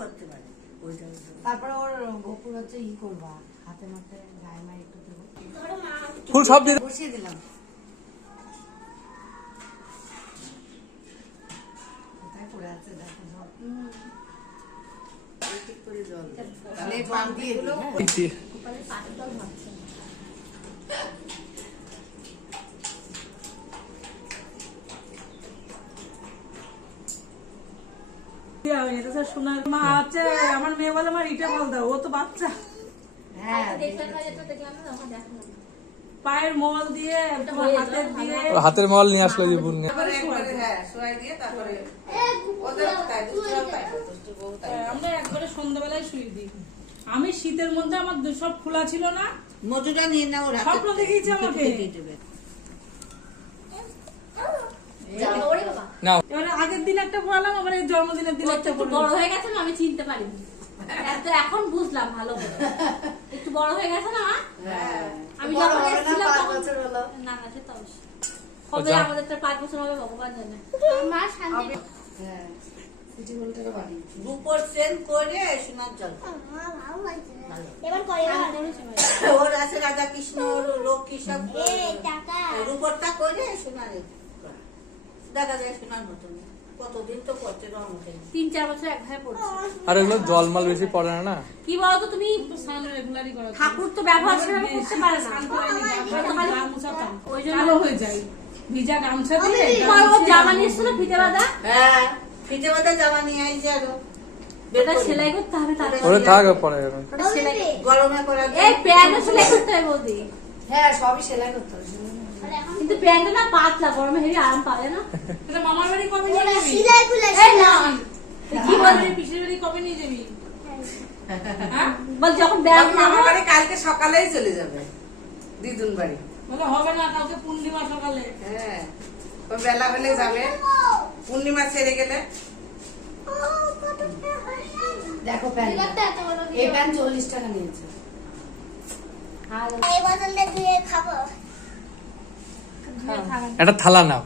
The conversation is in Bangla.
করতে পারে। তারপরে ওর গোপুর হচ্ছে ই করবা, হাতে মাথে গায়ে মায়ে একটু দেবো। ফুল সব দিয়ে বসিয়ে দিলাম। কোথায় পড়ে আছে দেখো সব। ঠিক করে জল দাও। তাহলে পান দিয়ে দিলো। দিয়ে আমার মেয়ে বলে আমার ইটা বল দাও, ও তো বাচ্চা। হ্যাঁ পায়ের মল দিয়ে হাতের দিয়ে হাতের মল নিয়ে আসলো যে বোন একবারে হ্যাঁ শোয়াই দিয়ে তারপরে ওদের তাই দুষ্টরাও তাই দুষ্টু বউ তাই। আমরা একবারে সন্ধ্যাবেলায় শুয়ে দিই। আমি শীতের মধ্যে আমার সব খোলা ছিল না, মধুটা নিয়ে নাও রাতে স্বপ্ন দেখিয়েছে আমাকে। নাও এবারে আগের দিন একটা পড়ালাম, আবার এই জন্মদিনের দিন একটা একটু বড় হয়ে গেছে না, আমি চিনতে পারিনি। তো এখন বুঝলাম ভালো করে। একটু বড় হয়ে গেছে না মা? আমি যখন এসেছিলাম তখন না না সে তো অবশ্যই। কবে আমাদের তো 5 বছর হবে ভগবান জানে। মা শান্তি। হ্যাঁ সিটি গোল্ডটাকে বানিয়ে দুপুর ট্রেন করে সোনার জল এবার করে ওর আছে রাধা কৃষ্ণ লক্ষ্মী সব রূপরটা করে সোনার দেখা যায় সোনার মতন। কতদিন তো করছে রং ওঠে 3-4 বছর একভাবে পড়ছে। আর এগুলো জলমাল বেশি পড়ে না। কি বলতো তুমি স্নান রেগুলারই করা, ঠাকুর তো ব্যবহার সেভাবে করতে পারে না। গা মুছাতাম, ওই জন্য কালো হয়ে যায়। ভিজা গামছা দিয়ে তোমার ও জামা নিয়ে এসেছিল ফিতে বাঁধা, হ্যাঁ ফিতে বাঁধা জামা নিয়ে আইছে আরো ওটা সেলাই করতে হবে তারপরে। ওরে থাক পড়ে এখন। ওটা সেলাই গরমে করা এই প্যান্টও সেলাই করতে হবে বৌদি। হ্যাঁ সবই সেলাই করতে হবে। কিন্তু প্যান্টটা না পাতলা, গরমে হেভি আরাম পাবে না। এটা মামার বাড়ি কবে নিয়ে যাবি? এই না কি বলবি, পিসির বাড়ি কবে নিয়ে যাবি? হ্যাঁ বল যখন ব্যাগ আমার বাড়ি কালকে সকালেই চলে যাবে দিদুন বাড়ি। বলে হবে না, কালকে পূর্ণিমা সকালে। হ্যাঁ ওই বেলা হলে যাবে, পূর্ণিমা ছেড়ে গেলে। দেখো প্যান্ট, এই প্যান্ট 40 টাকা নিয়েছে। একটা থালা নাও।